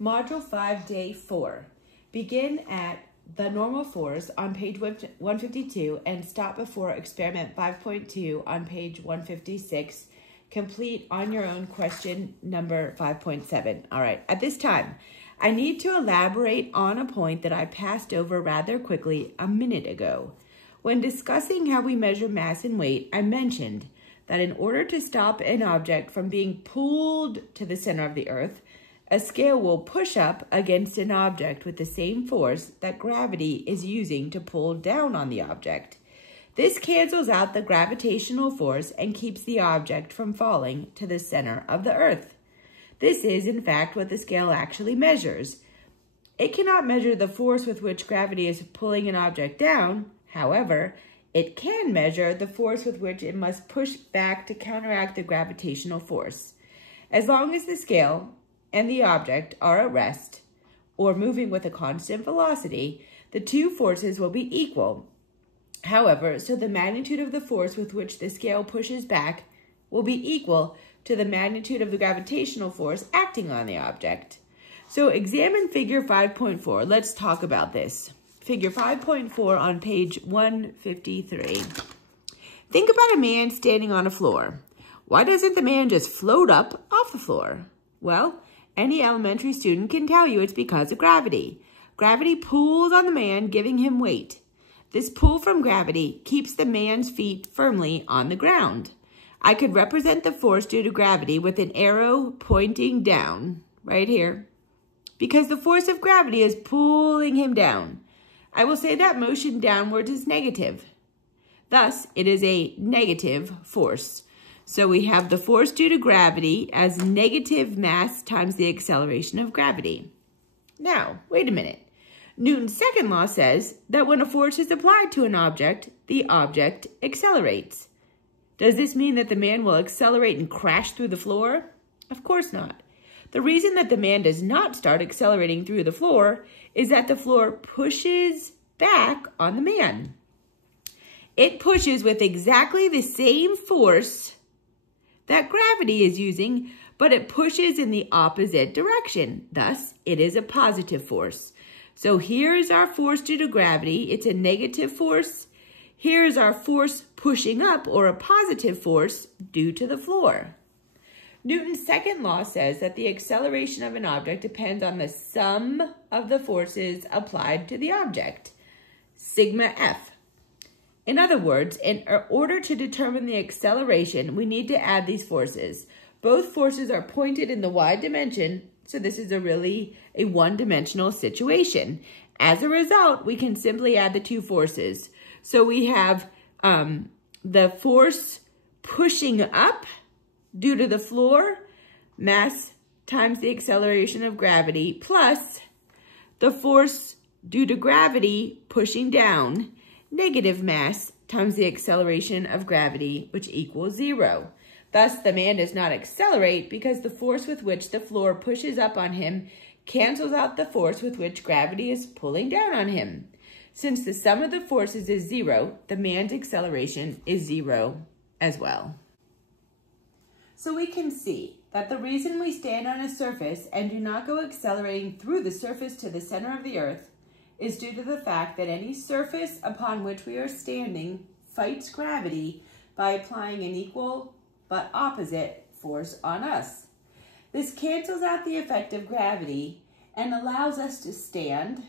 Module 5, Day 4. Begin at the normal force on page 152 and stop before experiment 5.2 on page 156. Complete on your own question number 5.7. All right, at this time, I need to elaborate on a point that I passed over rather quickly a minute ago. When discussing how we measure mass and weight, I mentioned that in order to stop an object from being pulled to the center of the earth, a scale will push up against an object with the same force that gravity is using to pull down on the object. This cancels out the gravitational force and keeps the object from falling to the center of the earth. This is, in fact, what the scale actually measures. It cannot measure the force with which gravity is pulling an object down. However, it can measure the force with which it must push back to counteract the gravitational force. As long as the scale and the object are at rest, or moving with a constant velocity, the two forces will be equal. However, so the magnitude of the force with which the scale pushes back will be equal to the magnitude of the gravitational force acting on the object. So examine figure 5.4. Let's talk about this. Figure 5.4 on page 153. Think about a man standing on a floor. Why doesn't the man just float up off the floor? Well, any elementary student can tell you it's because of gravity. Gravity pulls on the man, giving him weight. This pull from gravity keeps the man's feet firmly on the ground. I could represent the force due to gravity with an arrow pointing down, right here, because the force of gravity is pulling him down. I will say that motion downwards is negative. Thus, it is a negative force. So we have the force due to gravity as negative mass times the acceleration of gravity. Now, wait a minute. Newton's second law says that when a force is applied to an object, the object accelerates. Does this mean that the man will accelerate and crash through the floor? Of course not. The reason that the man does not start accelerating through the floor is that the floor pushes back on the man. It pushes with exactly the same force that gravity is using, but it pushes in the opposite direction. Thus, it is a positive force. So here's our force due to gravity. It's a negative force. Here's our force pushing up, or a positive force due to the floor. Newton's second law says that the acceleration of an object depends on the sum of the forces applied to the object, sigma F. In other words, in order to determine the acceleration, we need to add these forces. Both forces are pointed in the y dimension, so this is really a one-dimensional situation. As a result, we can simply add the two forces. So we have the force pushing up due to the floor, mass times the acceleration of gravity, plus the force due to gravity pushing down, negative mass times the acceleration of gravity, which equals 0. Thus, the man does not accelerate because the force with which the floor pushes up on him cancels out the force with which gravity is pulling down on him. Since the sum of the forces is 0, the man's acceleration is 0 as well. So we can see that the reason we stand on a surface and do not go accelerating through the surface to the center of the earth is due to the fact that any surface upon which we are standing fights gravity by applying an equal but opposite force on us. This cancels out the effect of gravity and allows us to stand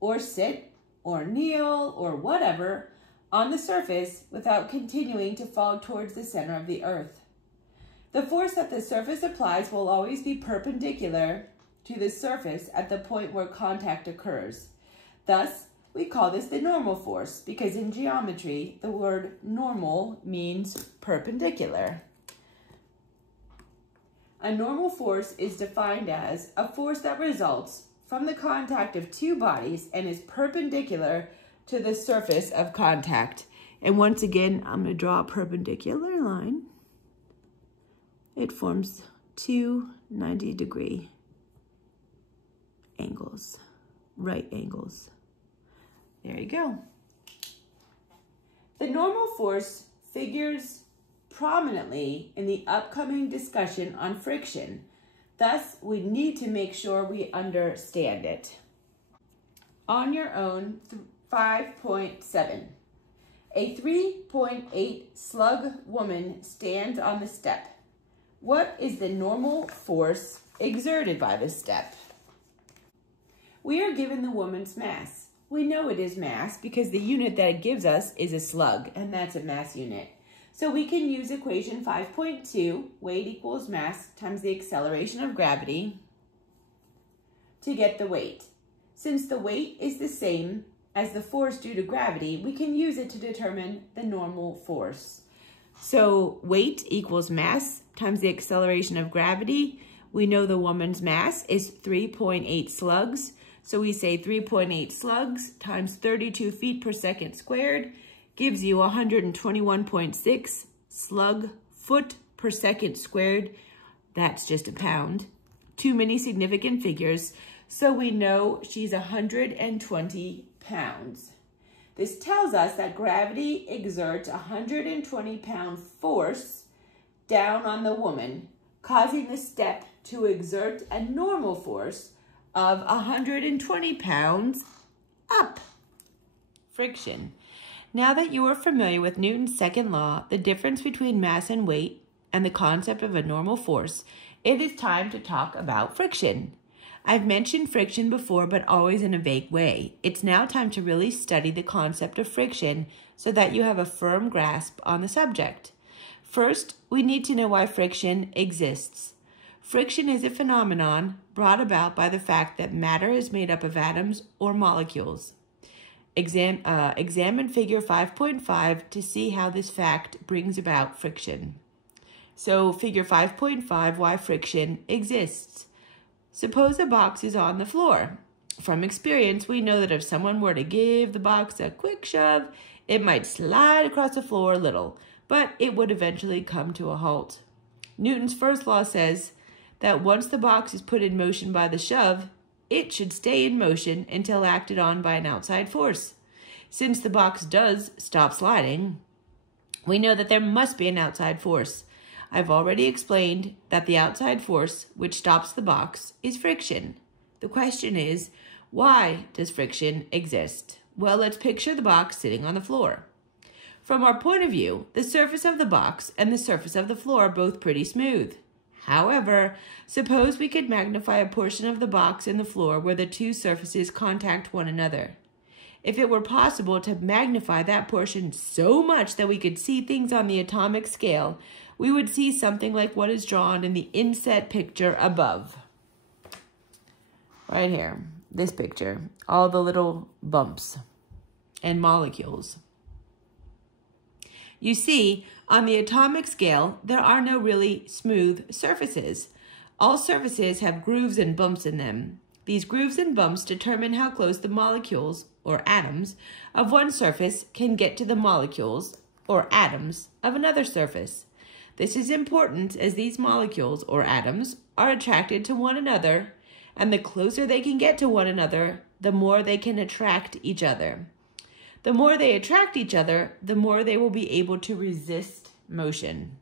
or sit or kneel or whatever on the surface without continuing to fall towards the center of the earth. The force that the surface applies will always be perpendicular to the surface at the point where contact occurs. Thus, we call this the normal force because in geometry, the word normal means perpendicular. A normal force is defined as a force that results from the contact of two bodies and is perpendicular to the surface of contact. And once again, I'm going to draw a perpendicular line. It forms two 90-degree angles, right angles. There you go. The normal force figures prominently in the upcoming discussion on friction. Thus, we need to make sure we understand it. On your own, 5.7. A 3.8 slug woman stands on the step. What is the normal force exerted by the step? We are given the woman's mass. We know it is mass because the unit that it gives us is a slug, and that's a mass unit. So we can use equation 5.2, weight equals mass times the acceleration of gravity, to get the weight. Since the weight is the same as the force due to gravity, we can use it to determine the normal force. So weight equals mass times the acceleration of gravity. We know the woman's mass is 3.8 slugs. So we say 3.8 slugs times 32 feet per second squared gives you 121.6 slug foot per second squared. That's just a pound. Too many significant figures. So we know she's 120 pounds. This tells us that gravity exerts 120-pound force down on the woman, causing the step to exert a normal force of 120 pounds up. Friction. Now that you are familiar with Newton's second law, the difference between mass and weight, and the concept of a normal force, it is time to talk about friction. I've mentioned friction before, but always in a vague way. It's now time to really study the concept of friction so that you have a firm grasp on the subject. First, we need to know why friction exists. Friction is a phenomenon brought about by the fact that matter is made up of atoms or molecules. Examine figure 5.5 to see how this fact brings about friction. So figure 5.5, why friction exists. Suppose a box is on the floor. From experience, we know that if someone were to give the box a quick shove, it might slide across the floor a little, but it would eventually come to a halt. Newton's first law says that once the box is put in motion by the shove, it should stay in motion until acted on by an outside force. Since the box does stop sliding, we know that there must be an outside force. I've already explained that the outside force, which stops the box, is friction. The question is, why does friction exist? Well, let's picture the box sitting on the floor. From our point of view, the surface of the box and the surface of the floor are both pretty smooth. However, suppose we could magnify a portion of the box and the floor where the two surfaces contact one another. If it were possible to magnify that portion so much that we could see things on the atomic scale, we would see something like what is drawn in the inset picture above. Right here, this picture, all the little bumps and molecules. You see, on the atomic scale, there are no really smooth surfaces. All surfaces have grooves and bumps in them. These grooves and bumps determine how close the molecules, or atoms, of one surface can get to the molecules, or atoms, of another surface. This is important as these molecules, or atoms, are attracted to one another, and the closer they can get to one another, the more they can attract each other. The more they attract each other, the more they will be able to resist motion.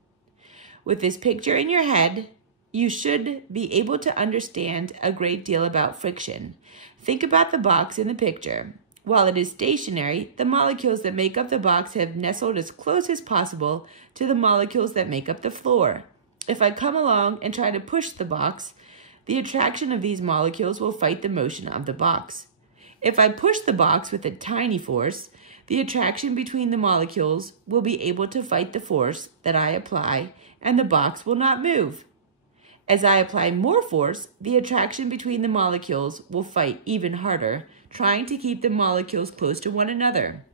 With this picture in your head, you should be able to understand a great deal about friction. Think about the box in the picture. While it is stationary, the molecules that make up the box have nestled as close as possible to the molecules that make up the floor. If I come along and try to push the box, the attraction of these molecules will fight the motion of the box. If I push the box with a tiny force, the attraction between the molecules will be able to fight the force that I apply, and the box will not move. As I apply more force, the attraction between the molecules will fight even harder, trying to keep the molecules close to one another.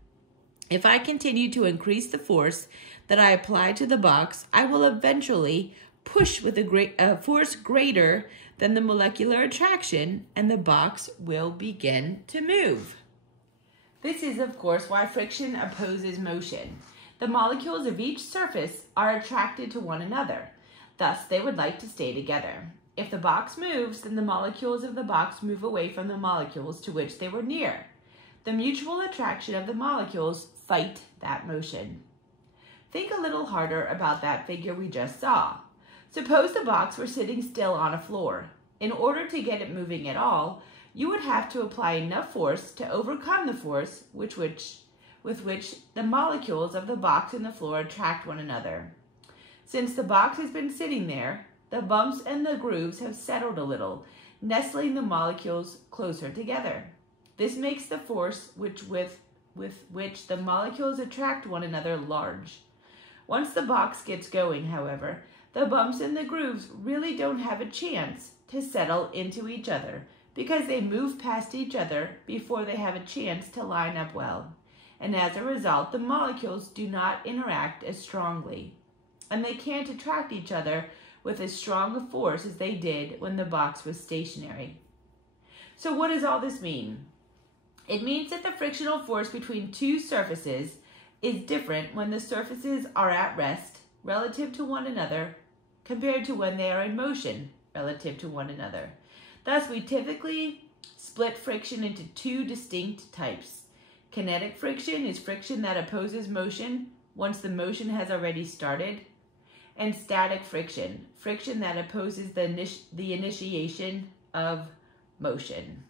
If I continue to increase the force that I apply to the box, I will eventually push with a force greater than the molecular attraction, and the box will begin to move. This is, of course, why friction opposes motion. The molecules of each surface are attracted to one another. Thus, they would like to stay together. If the box moves, then the molecules of the box move away from the molecules to which they were near. The mutual attraction of the molecules fight that motion. Think a little harder about that figure we just saw. Suppose the box were sitting still on a floor. In order to get it moving at all, you would have to apply enough force to overcome the force with which the molecules of the box and the floor attract one another. Since the box has been sitting there, the bumps and the grooves have settled a little, nestling the molecules closer together. This makes the force with which the molecules attract one another large. Once the box gets going, however, the bumps and the grooves really don't have a chance to settle into each other because they move past each other before they have a chance to line up well. And as a result, the molecules do not interact as strongly, and they can't attract each other with as strong a force as they did when the box was stationary. So what does all this mean? It means that the frictional force between two surfaces is different when the surfaces are at rest relative to one another compared to when they are in motion relative to one another. Thus, we typically split friction into two distinct types. Kinetic friction is friction that opposes motion once the motion has already started, and static friction, friction that opposes the initiation of motion.